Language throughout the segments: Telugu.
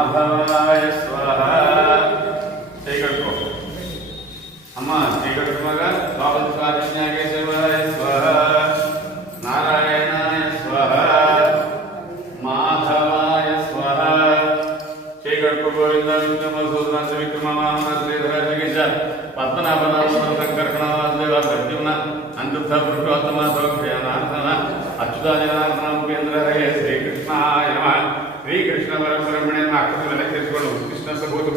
మహాభవాయ స్వహ చేయగడుకో అమ్మ చేయగడుకోగా లోపల స్వామిజ్ఞాకేశవాయ స్వహ నారాయణాయ స్వహ మాధవాయ స్వహ చేయగడుకో గోవింద విక్రమసూత్రాంశ విక్రమమాన శ్రీధరాజగేశ పద్మనాభనామ శంకర్కణవాసుదేవ ప్రద్యుమ్న అంతర్థ పురుషోత్తమ సౌఖ్యానాథన అచ్యుతాజనాథన ఉపేంద్ర శ్రీకృష్ణాయ నమ. శ్రీకృష్ణ పరబ్రహ్మణే నమ అక్షర వెనక్కి తెచ్చుకోండి కృష్ణ సభూత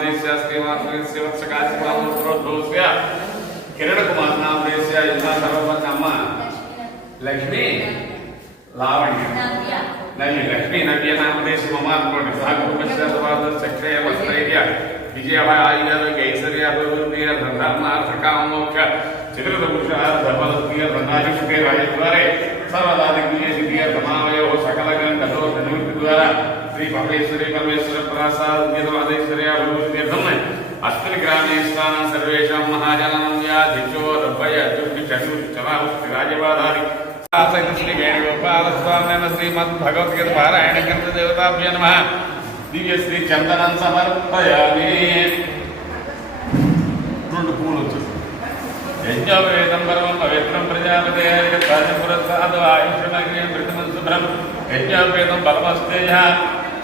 కుమార్ నామదేశ్య శ్రీవాత్మస్య వత్స కాశీపాలోత్రోద్భవస్య కిరణ్ కుమార్ నామదేశ్య ఇలా సర్వపతి అమ్మ లక్ష్మి లావణ్య నవ్య లక్ష్మీ నవ్య నామదేశ మమ అనుకోండి సహ కుటుంబస్య సమాజ చక్షయ వస్త్రైర్య విజయ ఆయుర్వేద ఐశ్వర్య అభివృద్ధి ధర్మార్థ కామోక్ష చతుర్థ పురుషార్థ బలస్య ధనాయుష్కే రాజద్వారే సర్వదాదిజ్ఞ సిద్ధియ సమావయో సకల గంధో నివృత్తి ద్వారా శ్రీ పరమేశ్వరి పరమేశ్వర ప్రసాద్యైశ్వర్య అభివృద్ధి అస్మిన్ గ్రామే స్థాన సర్వేషాం మహాజనం వ్యాధిచో రభయ దుర్గి చటు చలావృష్టి రాజబాధారి శ్రీ వేణుగోపాల స్వామి శ్రీమద్ భగవద్గీత పారాయణ గ్రంథ దేవతాభ్య నమ. దివ్య శ్రీ చందనం సమర్పయామి. రెండు పూలు వచ్చేసి యజ్ఞోపేతం పరమం పవిత్రం ప్రజాపతి పురస్సాదు ఆయుష్మగ్నే మృతమం శుభ్రం. యజ్ఞోపేతం బలమస్తేజ.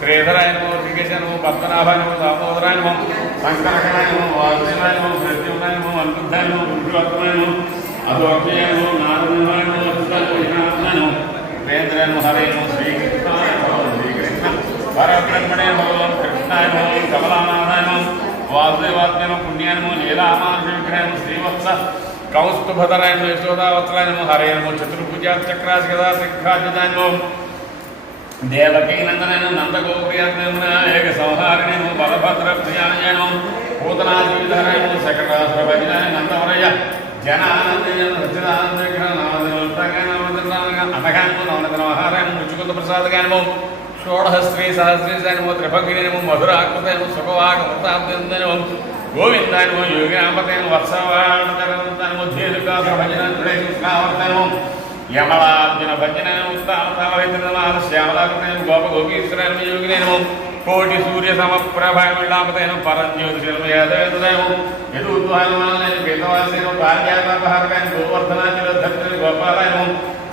శ్రీధరాయ దిగజన పద్మనాభాయ దామోదరాయ శంకరకరాయ వాసుదేవాయ ప్రత్యుమ్నాయ అద్భుతాయ పురుషోత్తమాయ అదోక్షయాయ నారాయణ నారాయణ ఉపేంద్రాయ హరే శ్రీకృష్ణాయ శ్రీకృష్ణ పరబ్రహ్మణే భగవాన్ కృష్ణాయ కమలానాథాయ వాసుదేవాత్మ్యమ పుణ్యానము లీలామానుషంకరాయము శ్రీవత్స కౌస్తుభధరాయము యశోదావత్రాయము హరయనము చతుర్భుజా చక్రాసి గదా శంఖాజదాయము దేవకీ నందనను నందగోప్రియాత్మన ఏక బలభద్ర ప్రియాయను పూతనాజీధరము శకటాసుర భజన నందవరయ జనానందయ అనగాను నవనదనహారాయము ముచ్చుకుంద షోడహస్త్రీ సహస్రీశానము త్రిభంగినము మధురాకృతము సుఖవాగమృతాబ్దము గోవిందానము యోగాంబతము వర్షవాణము ధీరుకాసు భజనము యమలార్జున భజన ఉత్తామతావైతనాల శ్యామలాకృతము గోప గోపీశ్వరాన్ని యోగినేనము కోటి సూర్య సమప్రభామిళాపతైన పరంజ్యోతిశలము యాదవేంద్రము యదుద్వానమాలైన పీతవాసేను పార్యాపహారకాయన గోవర్ధనాచల గోపాలయము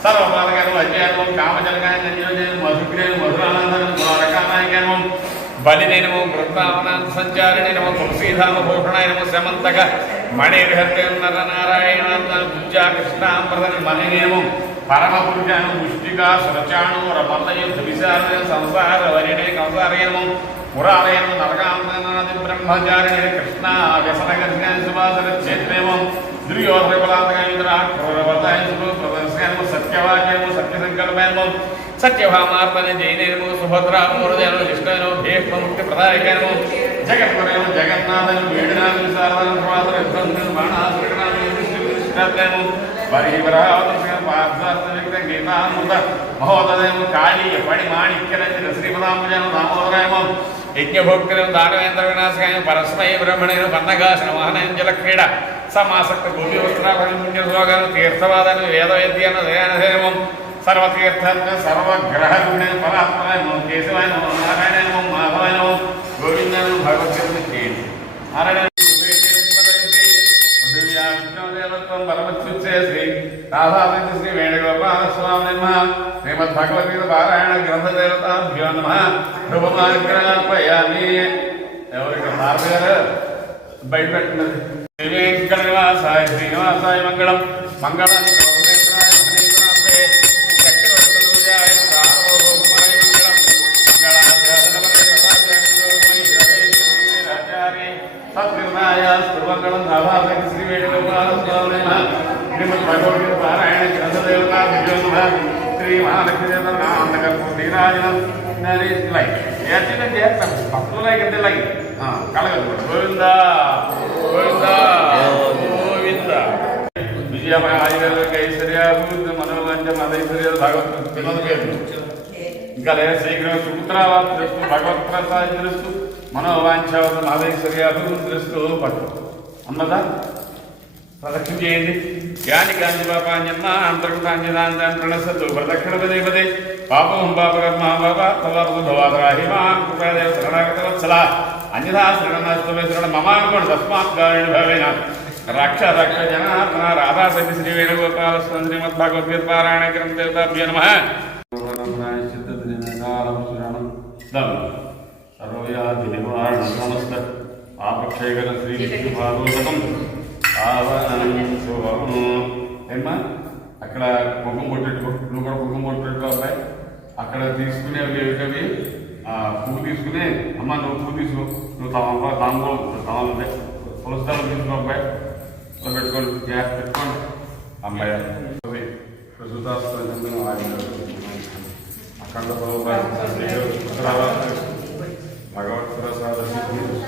సర్వపాలకను అజయను కామజనకాయన నియోజన మధుగ్రేను మధురానందనం ద్వారకానాయకను బలినేనము వృందావనాథ సంచారిణినము తులసీధామ భూషణాయనము శమంతక మణిర్హర్యం నరనారాయణ గుజ్జా కృష్ణాంబరదని మహినేము ముష్టిగా సురచాణు రమల్లయుద్ధ విశాల సంసార వరిణే కంసారయమం పురాలయం నరకాంతనాది బ్రహ్మచారిణి కృష్ణ వ్యసనగర్గా సుభాసర క్షేత్రేమం దుర్యోధన బలాత్కాయుధర ప్రదర్శనము సత్యవాక్యము సత్య సంకల్పము సత్యభామార్పణ జైనేనము సుభద్రామూర్జను విష్ణును భీష్మముక్తి ప్రదాయకము జగత్వరము జగన్నాథను వేడినాథు సారదను ప్రవాసర యుద్ధం బాణాసురము గీతామృత మహోదయము కాళీయ పడి మాణిక్య మాణిక్యరంజన శ్రీపదాంబుజను దామోదరాయము యజ్ఞభోక్తులను దానవేంద్ర వినాశకాయం పరస్మయ బ్రహ్మణేను పన్నగాసన మహనంజల క్రీడ సమాసక్త గోపి వస్త్రాభరణ పుణ్య శ్లోకాలు తీర్థవాదాలు వేదవేద్యాన దయానధేమం సర్వతీర్థాత్మ సర్వగ్రహగుణ పరాత్మరాయ నమో కేశవాయ నమో నారాయణ గోవిందాయ భగవద్గీతను చేయండి రాధాపతి శ్రీ వేణుగోపాల స్వామి నమ శ్రీ శ్రీమద్భగవద్గీత పారాయణ గ్రంథదేవతాభ్యో నమ. రూపమాగ్రాపయామి ఎవరికి భారతి గారు? బయట పెట్టినది శ్రీ వెంకట నివాసాయ శ్రీనివాసాయ మంగళం. మంగళం శ్రీనివాసే రాచారి సత్కృతాయ స్థువంగళం శ్రీ వేణుగోపాలం శ్రీమద్ భగవద్గీత పారాయణ గ్రంథదేవతా విజయోన్మ శ్రీ మహాలక్ష్మి నామకల్పం కలగదు. గోవింద గోవింద గోవింద. విజయ ఆయుర్వేద ఐశ్వర్య మనోవంచ మదైశ్వర్య భగవత్ గలే శ్రీకృష్ణ ఇంకా లేదా శీఘ్రం సుపుత్రావాస్తు భగవత్ ప్రసాదిస్తూ మనోవాంఛావత మాధైశ్వర్య పట్టు. అన్నదా? ప్రదక్షిణ చేయండి. యాని కాంతి పాపాన్యమ్మ అంతర్గతాంజనాంతాన్ ప్రణసత్తు ప్రదక్షిణ పదే పదే పాపం పాపకర్మ బాబ తవర్దు కృపాదేవ శరణాగత వత్సల అన్యథా శరణాస్తమే శరణ మమానుకోడు తస్మాత్ కారణ భావేన. రక్ష రక్ష జనార్దన రాధా సతి శ్రీ వేణుగోపాల శ్రీమద్ భగవద్గీత పారాయణ గ్రంథదేవతాభ్యో నమః. సర్వవ్యాధినివారణ పాపక్షయగల శ్రీ విష్ణుపాదోదకం ఏమ్మా? అక్కడ కుంకుమ కొట్టెట్టుకో. నువ్వు కూడా కుంకుమ కొట్టెట్టుకో అబ్బాయి. అక్కడ తీసుకునేవి ఏమిటవి ఆ పువ్వు తీసుకుని. అమ్మ నువ్వు పువ్వు తీసుకో. నువ్వు తమ తాంబూలం తమ పులస్తాలు తీసుకో అబ్బాయి. అలా పెట్టుకోండి. గ్యాస్ పెట్టుకోండి. అమ్మాయి. ప్రస్తుతాస్త్రం Quando falou, vai, Deus, trabalha, agora traçado as medidas.